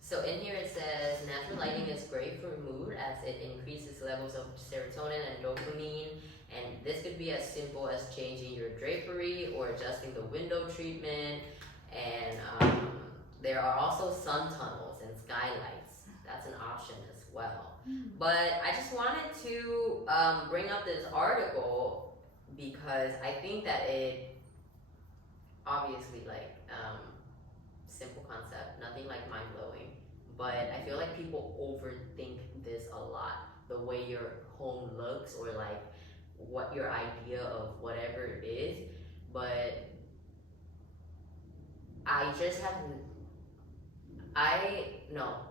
So in here it says natural lighting is great for mood as it increases levels of serotonin and dopamine, and this could be as simple as changing your drapery or adjusting the window treatment. And there are also sun tunnels and skylights. That's an option as well. But I just wanted to bring up this article because I think that it obviously like simple concept, nothing like mind blowing. But I feel like people overthink this a lot. The way your home looks or like what your idea of whatever it is. But I just haven't,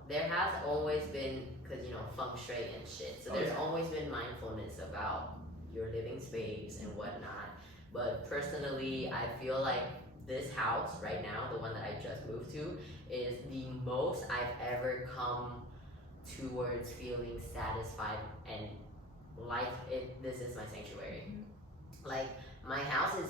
there has always been, because you know, feng shui and shit. So there's always been mindfulness about your living space and whatnot. But personally, I feel like this house right now, the one that I just moved to, is the most I've ever come towards feeling satisfied and like this is my sanctuary. Like, my house is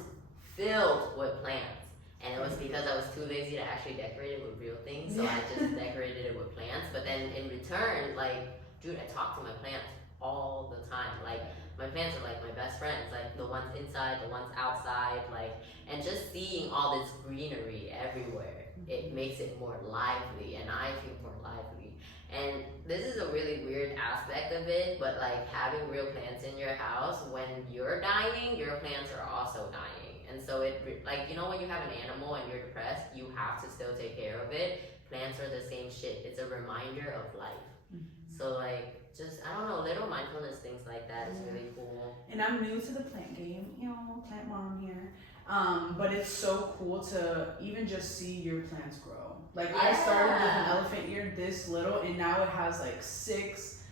filled with plants, and it was because I was too lazy to actually decorate it with real things, so I just decorated it with plants. But then in return, like, dude, I talk to my plants all the time. Like, my plants are like my best friends, like the ones inside, the ones outside, like, and just seeing all this greenery everywhere, it makes it more lively, and I feel more lively. And this is a really weird aspect of it, but like having real plants in your house, when you're dying, your plants are also dying. And so it, like, you know, when you have an animal and you're depressed, you have to still take care of it. Plants are the same shit. It's a reminder of life. So like, just, I don't know, little mindfulness things like that is really cool. And I'm new to the plant game, you know, plant mom here. But it's so cool to even just see your plants grow. Like, I started with an elephant ear this little, and now it has like 6.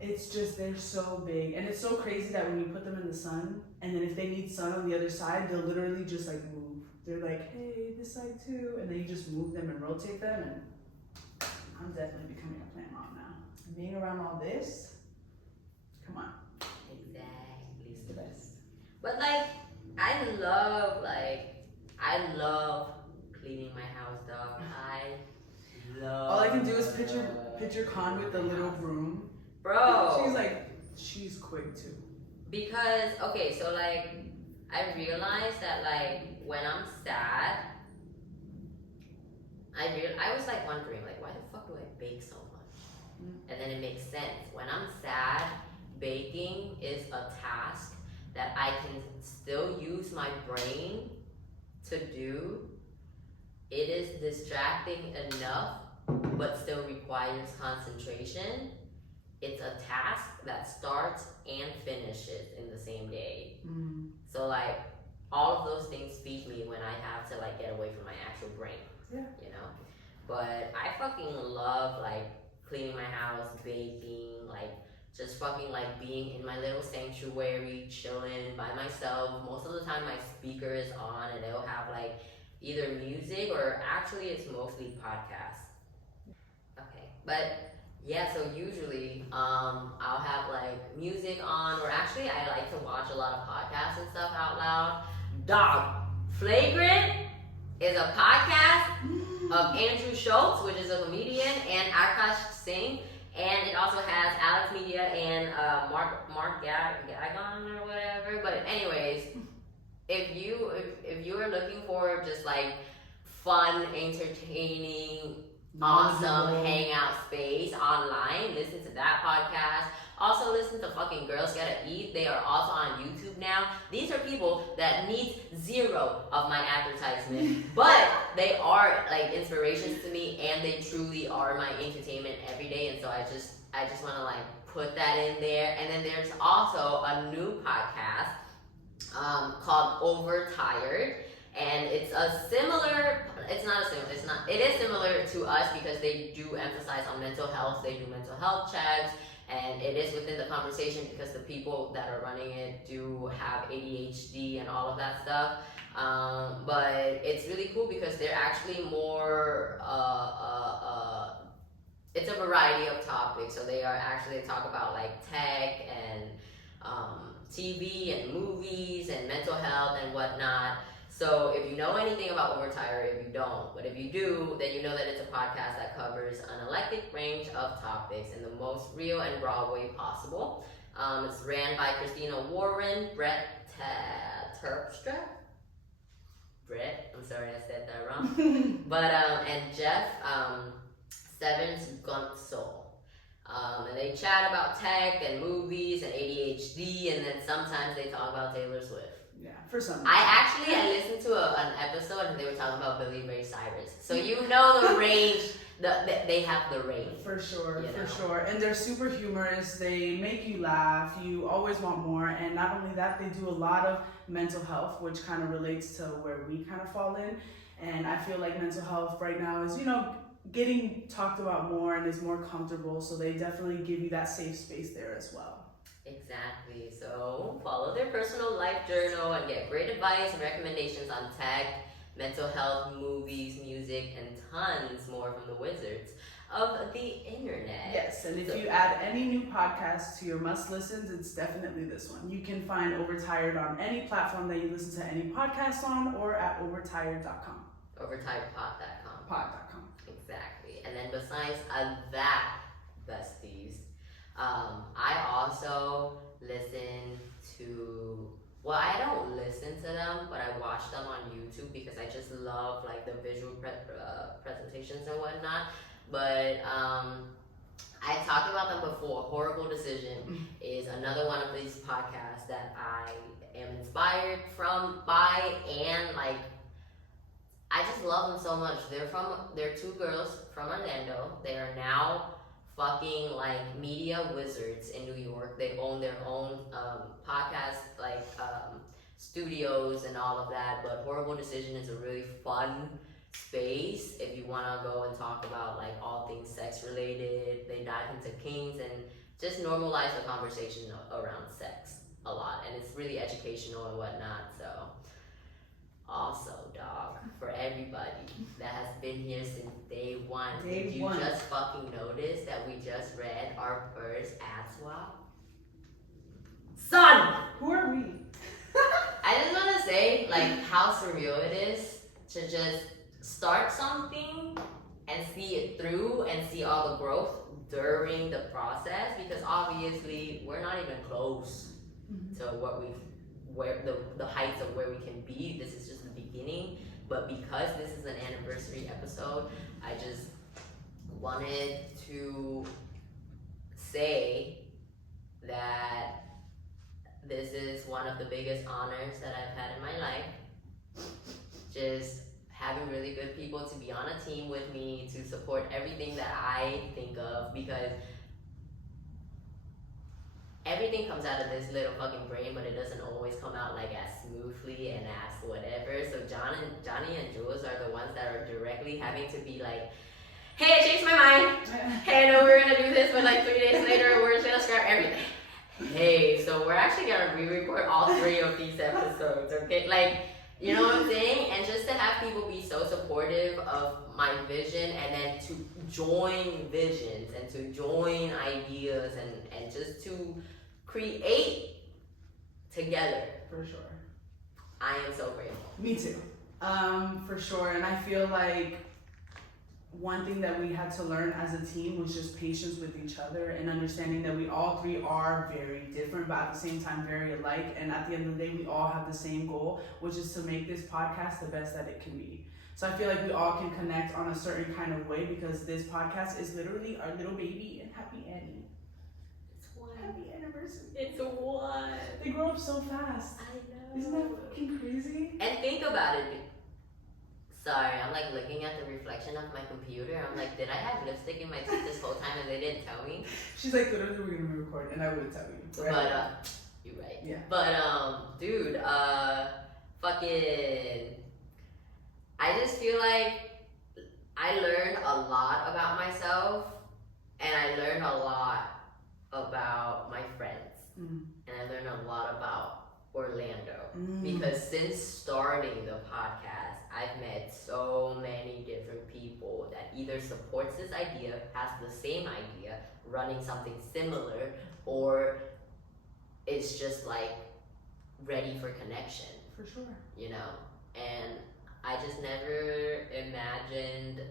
It's just, they're so big. And it's so crazy that when you put them in the sun, and then if they need sun on the other side, they'll literally just like move. They're like, hey, this side too. And then you just move them and rotate them, and I'm definitely becoming a plant mom now. Being around all this, come on. Exactly. It's the best. But like, I love cleaning my house, dog. I love. All I can do is picture Con with the little broom. Bro. She's quick too. Because, okay, so like, I realized that like, when I'm sad, I was like wondering, like, why the fuck do I bake so much? And then it makes sense. When I'm sad, baking is a task that I can still use my brain to do. It is distracting enough, but still requires concentration. It's a task that starts and finishes in the same day. So like, all of those things feed me when I have to like get away from my actual brain. Yeah. You know? But I fucking love like cleaning my house, baking, like just fucking like being in my little sanctuary, chilling by myself. Most of the time my speaker is on and it'll have like either music or actually it's mostly podcasts. Okay, but yeah, so usually I'll have like music on, or actually I like to watch a lot of podcasts and stuff out loud. Dog, Flagrant is a podcast of Andrew Schultz, which is a comedian, and Akash Singh, and it also has Alex Media and Mark Gagon or whatever. But anyways, if you are looking for just like fun, entertaining, awesome hangout space online, listen to that podcast. Also listen to fucking Girls Gotta Eat. They are also on YouTube now. These are people that need zero of my advertisement, but they are like inspirations to me, and they truly are my entertainment every day. And so I just want to like put that in there. And then there's also a new podcast called Overtired. And it is similar to us because they do emphasize on mental health. They do mental health checks, and it is within the conversation because the people that are running it do have ADHD and all of that stuff. But it's really cool because they're actually more, it's a variety of topics. So they talk about like tech and TV and movies and mental health and whatnot. So if you know anything about Overtired, if you don't, but if you do, then you know that it's a podcast that covers an eclectic range of topics in the most real and raw way possible. It's ran by Christina Warren, Brett Terpstra. Brett, I'm sorry I said that wrong. But and Jeff Sevens Gunsel. And they chat about tech and movies and ADHD, and then sometimes they talk about Taylor Swift. Yeah, for some reason. I listened to an episode and they were talking about Billy Ray Cyrus. So you know the range, they have the range. For sure, you know? for sure. And they're super humorous. They make you laugh. You always want more. And not only that, they do a lot of mental health, which kind of relates to where we kind of fall in. And I feel like mental health right now is, getting talked about more and is more comfortable. So they definitely give you that safe space there as well. Exactly. So follow their personal life journal and get great advice and recommendations on tech, mental health, movies, music, and tons more from the wizards of the internet. Yes, and if you add any new podcasts to your must listens, it's definitely this one. You can find Overtired on any platform that you listen to any podcast on, or at overtired.com. Overtiredpod.com. Pod.com. Exactly. And then besides that, besties, I also listen to, well, I don't listen to them, but I watch them on YouTube because I just love like the visual presentations and whatnot. But I talked about them before. Horrible Decision is another one of these podcasts that I am inspired by, and like I just love them so much. They're two girls from Orlando. They are now fucking like media wizards in New York. They own their own podcast like studios and all of that. But Horrible Decision is a really fun space if you want to go and talk about like all things sex related. They dive into kinks and just normalize the conversation around sex a lot, and it's really educational and whatnot. So also, dog, for everybody that has been here since day one, did you just fucking notice that we just read our first ad swap? Son! Who are we? I just want to say, like, how surreal it is to just start something and see it through and see all the growth during the process, because obviously we're not even close to where the heights of where we can be. This is just the beginning, but because this is an anniversary episode, I just wanted to say that this is one of the biggest honors that I've had in my life. Just having really good people to be on a team with me, to support everything that I think of, because everything comes out of this little fucking brain, but it doesn't always come out like as smoothly and as whatever. So Johnny and Jules are the ones that are directly having to be like, hey, I changed my mind. Hey, I know we're gonna do this, but like 3 days later, we're just scrap everything. Hey, so we're actually gonna re-record all 3 of these episodes, okay? Like, you know what I'm saying? And just to have people be so supportive of my vision and then to join visions and to join ideas and just to create together. For sure. I am so grateful. Me too. For sure. And I feel like one thing that we had to learn as a team was just patience with each other and understanding that we all 3 are very different, but at the same time very alike. And at the end of the day, we all have the same goal, which is to make this podcast the best that it can be. So I feel like we all can connect on a certain kind of way because this podcast is literally our little baby and Happy Annie. It's one. Happy anniversary. It's a one. They grow up so fast. I know. Isn't that fucking crazy? And think about it. Sorry, I'm like looking at the reflection of my computer. I'm like, did I have lipstick in my teeth this whole time and they didn't tell me? She's like, literally, we're gonna record, and I would tell you. Right? But you're right. Yeah. But dude, fucking, I just feel like I learned a lot about myself, and I learned a lot about my friends, and I learned a lot about Orlando because since starting the podcast, I've met so many different people that either supports this idea, has the same idea, running something similar, or it's just like ready for connection. For sure. You know? And I just never imagined,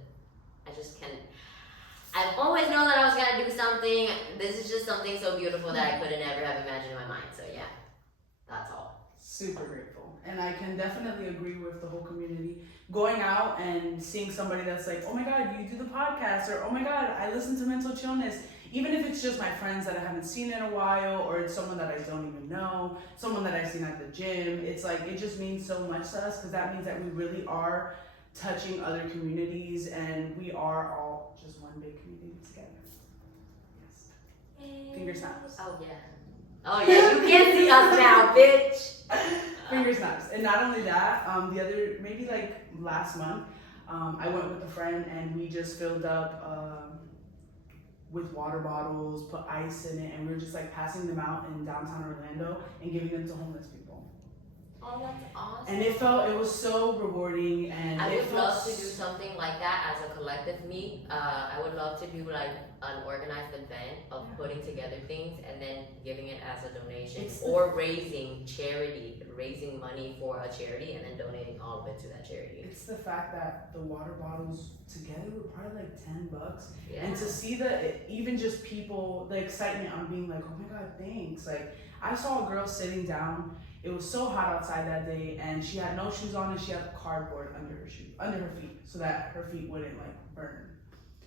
I've always known that I was gonna do something. This is just something so beautiful that I couldn't ever have imagined in my mind. So yeah, that's all. Super grateful. And I can definitely agree with the whole community. Going out and seeing somebody that's like, oh my God, you do the podcast, or oh my God, I listen to Mental Chillness. Even if it's just my friends that I haven't seen in a while, or it's someone that I don't even know, someone that I've seen at the gym, it's like, it just means so much to us because that means that we really are touching other communities and we are all just one big community together. Yes. Finger snaps. Oh yeah. Oh yeah, you can't see us now, bitch. Finger snaps. And not only that, the other, maybe like last month, I went with a friend and we just filled up with water bottles, put ice in it, and we were just like passing them out in downtown Orlando and giving them to homeless people. Oh, that's awesome. And it was so rewarding, and I would love to do something like that as a collective meet. I would love to do like an organized event of putting together things and then giving it as a donation, or raising money for a charity and then donating all of it to that charity. It's the fact that the water bottles together were probably like $10, Yeah. and to see even just people, the excitement on being like, oh my God, thanks. Like I saw a girl sitting down. It was so hot outside that day, and she had no shoes on, and she had cardboard under her feet, so that her feet wouldn't like burn.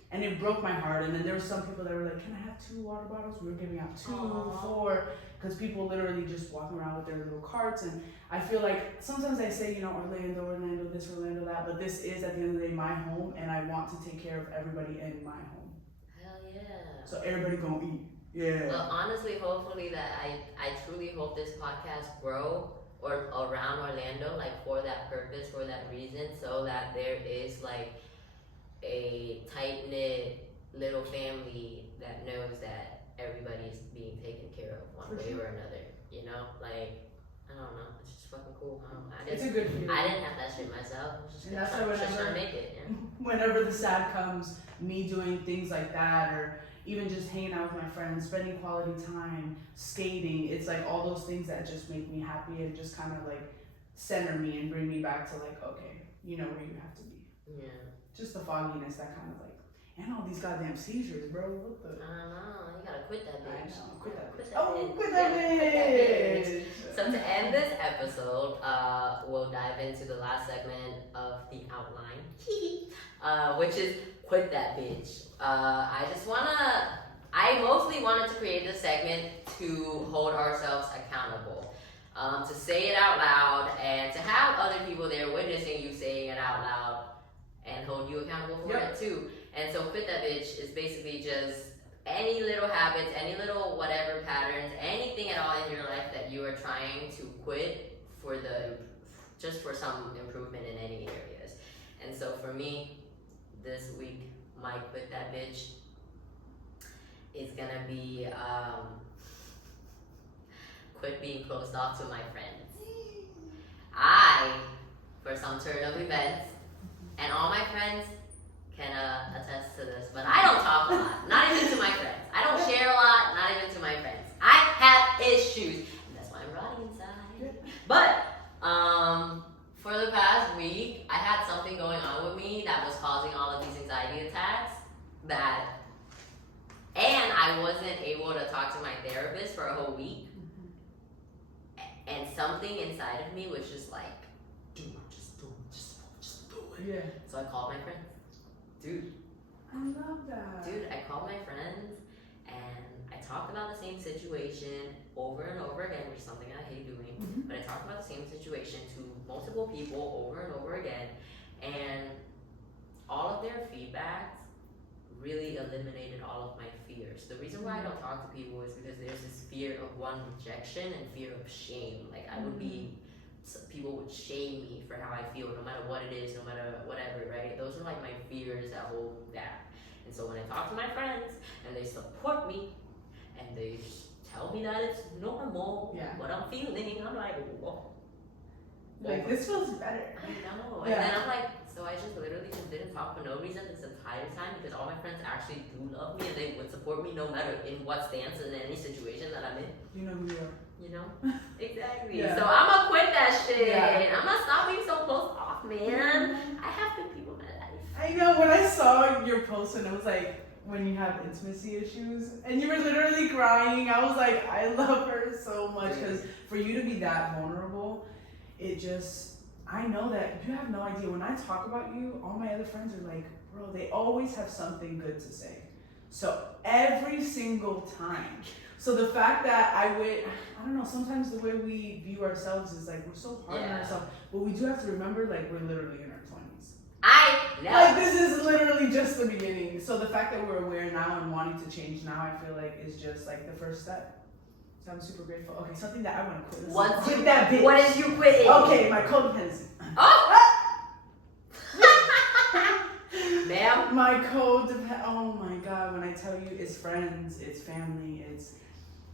And it broke my heart. And then there were some people that were like, "Can I have 2 water bottles?" We were giving out 2, 4, because people literally just walking around with their little carts. And I feel like sometimes I say, Orlando this, Orlando that, but this is at the end of the day my home, and I want to take care of everybody in my home. Hell yeah. So everybody gonna eat. Yeah. Well, honestly, hopefully that I truly hope this podcast grow or around Orlando, like for that purpose, for that reason, so that there is like a tight-knit little family that knows that everybody's being taken care of one way or another. You know, like, I don't know, it's just fucking cool. It's a good feeling. I didn't have that shit myself. I was just, And that's just trying to make it. Yeah. Whenever the sad comes, me doing things like that, or even just hanging out with my friends, spending quality time, skating, it's like all those things that just make me happy and just kind of like center me and bring me back to like, okay, you know where you have to be. Yeah. Just the fogginess that kind of like, and all these goddamn seizures, bro. What the? I don't know. You gotta quit that bitch. I know. Quit that bitch. Oh, Quit that bitch. So to end this episode, we'll dive into the last segment of the outline, which is quit that bitch. I mostly wanted to create this segment to hold ourselves accountable, to say it out loud and to have other people there witnessing you saying it out loud and hold you accountable for it too. And so quit that bitch is basically just any little habits, any little whatever patterns, anything at all in your life that you are trying to quit just for some improvement in any areas. And so for me, this week, my quit that bitch is gonna be quit being closed off to my friends. For some turn of events, and all my friends can attest to this, but I don't talk a lot, not even to my friends. I don't share a lot, not even to my friends. I have issues, and that's why I'm rotting inside. But for the past week, I had something going on with me that was causing all of these anxiety attacks. And I wasn't able to talk to my therapist for a whole week. And something inside of me was just like, dude, just do it. Yeah. So I called my friends. Dude. I love that. Dude, I called my friends and I talked about the same situation over and over again, which is something I hate doing. But I talked about the same situation to multiple people over and over again. And all of their feedbacks really eliminated all of my fears. The reason why I don't talk to people is because there's this fear of rejection and fear of shame. Like I would be, people would shame me for how I feel, no matter what it is, no matter whatever, right? Those are like my fears that hold me back. And so when I talk to my friends and they support me and they tell me that it's normal, what I'm feeling, I'm like, whoa. Like this feels better. I know. And then I'm like, so I just literally just didn't talk for no reason this entire time because all my friends actually do love me and they would support me no matter in what stance in any situation that I'm in. You know who you are. You know? Exactly. Yeah. So I'm gonna quit that shit. Yeah. I'm gonna stop being so close off, man. I have good people in my life. I know, when I saw your post and it was like, when you have intimacy issues, and you were literally crying, I was like, I love her so much, because for you to be that vulnerable, it just, I know that you have no idea. When I talk about you, all my other friends are like, bro, they always have something good to say. So every single time. So the fact that I don't know, sometimes the way we view ourselves is like, we're so hard on ourselves, but we do have to remember, like, we're literally in our 20s. I know. Like, this is literally just the beginning. So the fact that we're aware now and wanting to change now, I feel like is just like the first step. So I'm super grateful. Okay, something that I want to quit. Quit that bitch. What is you quitting? Okay, my codependency. Oh! Ma'am? My codependent. Oh my God, when I tell you it's friends, it's family, it's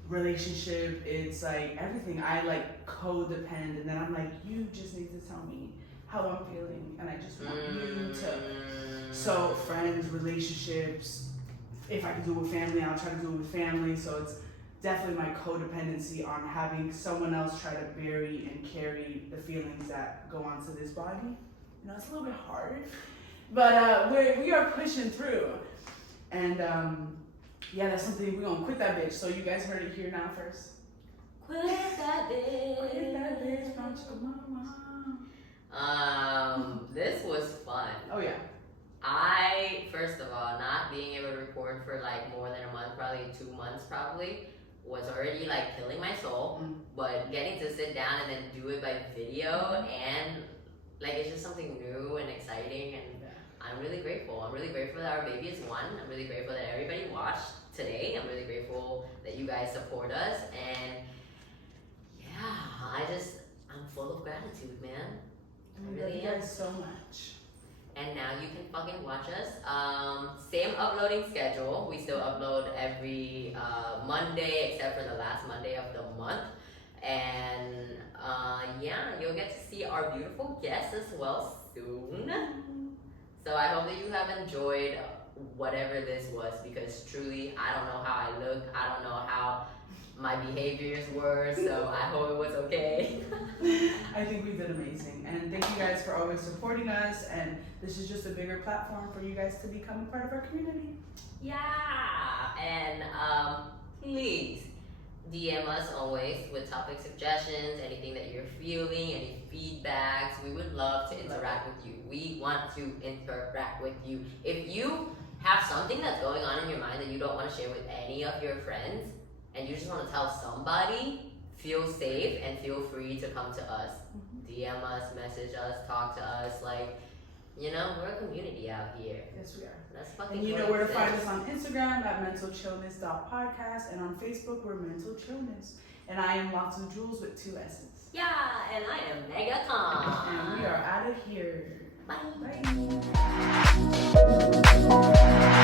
relationship, it's like everything. I like codepend, and then I'm like, you just need to tell me how I'm feeling, and I just want you to. So friends, relationships, if I can do it with family, I'll try to do it with family. So it's definitely my codependency on having someone else try to bury and carry the feelings that go onto this body. You know, it's a little bit hard, but we are pushing through. And yeah, that's something, we're gonna quit that bitch. So you guys heard it here now first. Quit that bitch. Quit that bitch, don't you mama. This was fun. Oh yeah. I, first of all, not being able to record for like more than a month, probably 2 months probably, was already like killing my soul. But getting to sit down and then do it by video and like it's just something new and exciting, and I'm really grateful. I'm really grateful that our baby is one. I'm really grateful that everybody watched today. I'm really grateful that you guys support us, and yeah, I'm full of gratitude, man. I really am. You guys so much. And now you can fucking watch us. Same uploading schedule. We still upload every Monday except for the last Monday of the month. And yeah, you'll get to see our beautiful guests as well soon. So I hope that you have enjoyed whatever this was, because truly, I don't know how I look. I don't know how my behaviors were, so I hope it was okay. I think we did amazing, and thank you guys for always supporting us, and this is just a bigger platform for you guys to become a part of our community. Yeah, and please DM us always with topic suggestions, anything that you're feeling, any feedbacks. We would love to interact with you. We want to interact with you. If you have something that's going on in your mind that you don't want to share with any of your friends, and you just want to tell somebody, feel safe and feel free to come to us. DM us, message us, talk to us. Like, you know, we're a community out here. Yes, we are. That's fucking And you know where to find us on Instagram at mentalchillness.podcast, and on Facebook we're Mental Chillness. And I am Latu Jules with 2 S's. Yeah, and I am Mega Khan. And we are out of here. Bye. Bye.